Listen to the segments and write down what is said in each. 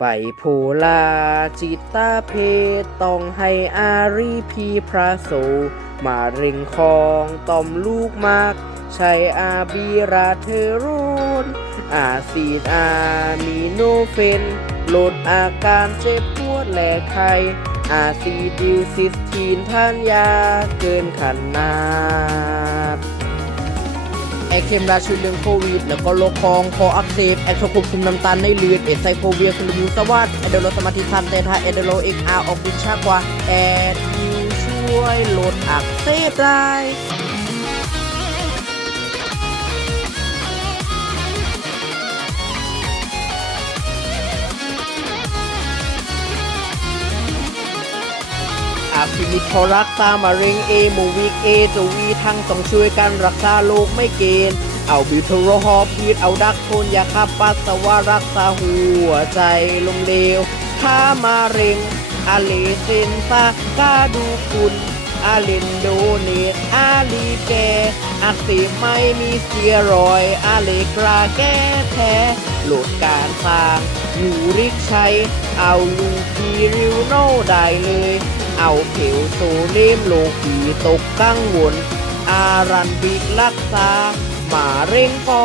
ไปโพลาจิตตาเพศต้องให้อารีพีพระโสมาเร่งคองต่อมลูกมากใช้อาบีราเทโรนอาซีดอามีโนเฟนลดอาการเจ็บปวดแหละไข้อาซีดิลซิสทีนท่านยาเกินขนาด อเคมราช่วยเรื่องโควิด แล้วก็โรคคองคออักเสบแอคโทควบคุมน้ำตาลในเลือดเอสไซโคเวียคุณมูสวัสดแอดโดโลสมาธิทันเตทาแอดโดโลเอ็กอาร์ออกฤทธิ์ชากว่าแอดช่วยลดอักเสบได้ อาพิมิตพอรักษามะเร็งเอโมวิกเอจวีทั้งต้องช่วยกันรักษาโรคไม่เกณฑ์ เอาบิวโทโรฮอล์พีดเอาดักโทนยาขับปัสสาวะรักษาหัวใจลมเลวถ้ามะเร็งอาเลเซนซากาดูคุณอาเลนโดเนตอาลีแกอักเสบไม่มีสเตียรอยด์อาเลกราแก้แพ้โหลดการสร้างยูริกใช้ เอาลูพีริวโนได้เลย เอาผิวโซเลมโลกีตกกังวล อารันบิกรักษา มาเร่งพอ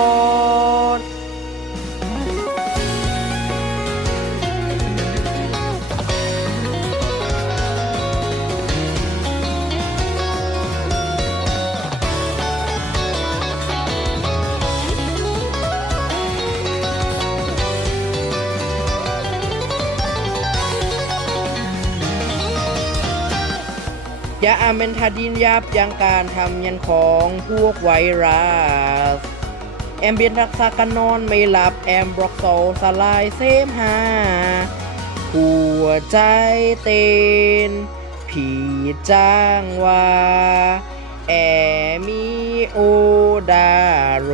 ยาอาเมนทาดินยับยั้งการทำยันของพวกไวรัส แอมเบียนรักษาการนอนไม่หลับแอมบล็อกโซสลายเซมหาหัวใจเต้นผีจ้างว่า แอมีโอดาโร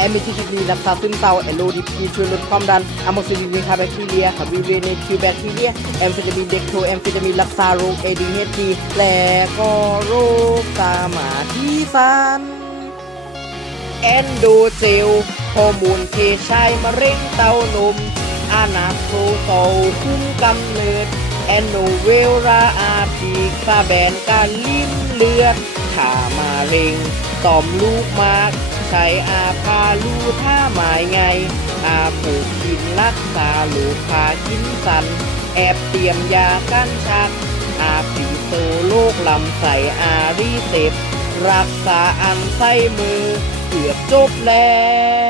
แอมิทิกรีรักษาซึมเศร้าแอนโลดีพีช่วยลดความดันอะโมซิลินคาแบคทีเรียขับวิเวเนคิวแบคทีเรียแอมเฟตามีนเด็กโทแอมเฟตามีนรักษาโรคเอดีเฮดีและก็โรคตาหมาที่ฟันแอนโดเจลฮอร์โมนเพศชายมะเร็งเต้านมอานาโซโตคุ้มกำเนิดแอนโนเวลราอาพีซาแบนการลิ้นเลือดขามาเร็งต่อมลูกมาก ใช้อาพาลูท่าหมายไง อาผูกกินรักษาลูพากินสัน แอบเตรียมยากั้นชัก อาปีโตโรคลำไส้อารีเซปรักษาอันไส้มือเกือบจบแล้ว